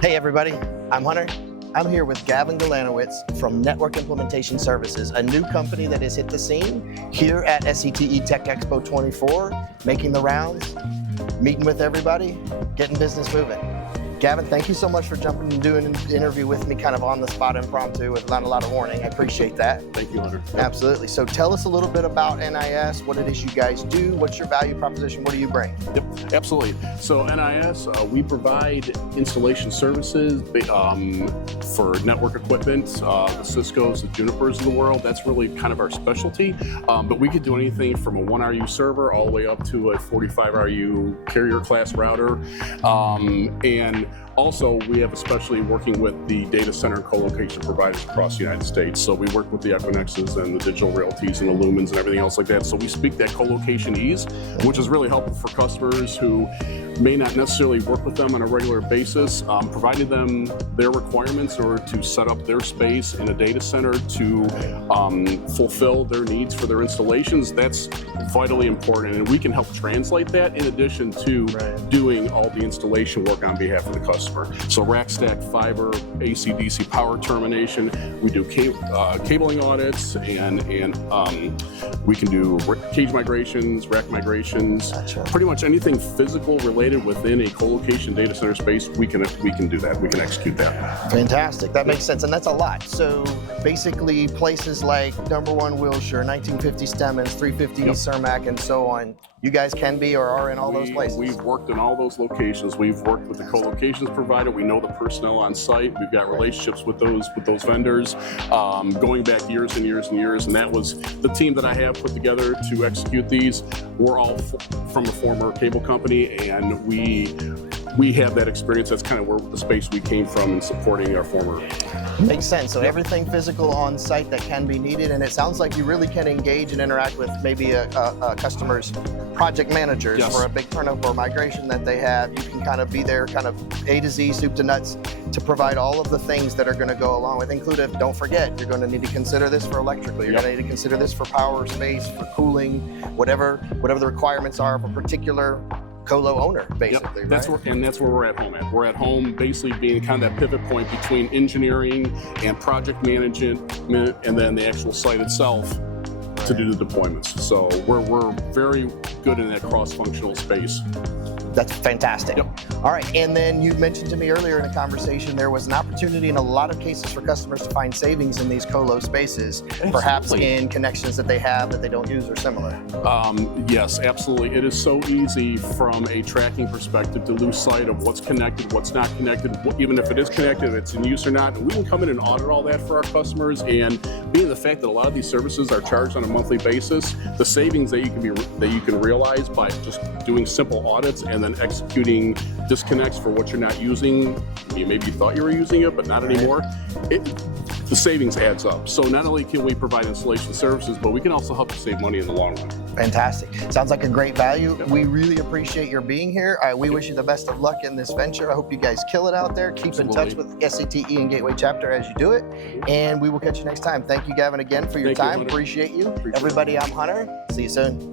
Hey everybody, I'm Hunter. I'm here with Gavin Galantowicz from Network Implementation Services, a new company that has hit the scene here at SCTE TechExpo 24, making the rounds, meeting with everybody, getting business moving. Gavin, thank you so much for jumping and doing an interview with me kind of on the spot, impromptu, with not a lot of warning. I appreciate that. Thank you, Hunter. Absolutely. So tell us a little bit about NIS, what it is you guys do, what's your value proposition, what do you bring? Yep, absolutely. So NIS, we provide installation services for network equipment, the Ciscos, the Junipers of the world. That's really kind of our specialty. But we could do anything from a 1RU server all the way up to a 45RU carrier class router. And also, we have especially working with the data center and co-location providers across the United States. So we work with the Equinixes and the Digital Realties and the Lumens and everything else like that. So we speak that co-location ease, which is really helpful for customers who may not necessarily work with them on a regular basis, providing them their requirements in order to set up their space in a data center to fulfill their needs for their installations. That's vitally important, and we can help translate that in addition to doing all the installation work on behalf of the customer. So rack stack fiber, AC/DC power termination, we do cabling audits, and we can do cage migrations, rack migrations, pretty much anything physical related within a co-location data center space, we can do that, we can execute that. Fantastic, that makes sense, and that's a lot. So basically places like number 1 Wilshire, 1950 Stemmons, 350 Cermak, and so on, you guys can be or are in all those places? We've worked in all those locations. We've worked with the co-locations provider. We know the personnel on site. We've got relationships with those vendors going back years and years and years. And that was the team that I have put together to execute these. We're all from a former cable company, and we have that experience. That's kind of where the space we came from in supporting our former. Makes sense. So everything physical on site that can be needed, and it sounds like you really can engage and interact with maybe a customer's project managers for a big turnover or migration that they have. You can kind of be there, kind of A to Z, soup to nuts, to provide all of the things that are going to go along with. Including, don't forget, you're going to need to consider this for electrical. You're going to need to consider this for power, space, for cooling, whatever the requirements are of a particular colo owner, basically. That's where we're at home at. We're at home basically being kind of that pivot point between engineering and project management and then the actual site itself to do the deployments. So we're very good in that cross-functional space. That's fantastic. All right, and then you mentioned to me earlier in a conversation there was an opportunity in a lot of cases for customers to find savings in these colo spaces, perhaps in connections that they have that they don't use or similar. Yes, absolutely. It is so easy from a tracking perspective to lose sight of what's connected, what's not connected, even if it is connected, if it's in use or not. And we can come in and audit all that for our customers. And being the fact that a lot of these services are charged on a monthly basis, the savings that you can realize by just doing simple audits and then executing disconnects for what you're not using, you maybe thought you were using it, but not anymore, the savings adds up. So not only can we provide installation services, but we can also help you save money in the long run. Fantastic. Sounds like a great value. We really appreciate your being here. We wish you the best of luck in this venture. I hope you guys kill it out there. Keep in touch with SCTE and Gateway Chapter as you do it. And we will catch you next time. Thank you, Gavin, again for your time. Appreciate you. Everybody, I'm Hunter. See you soon.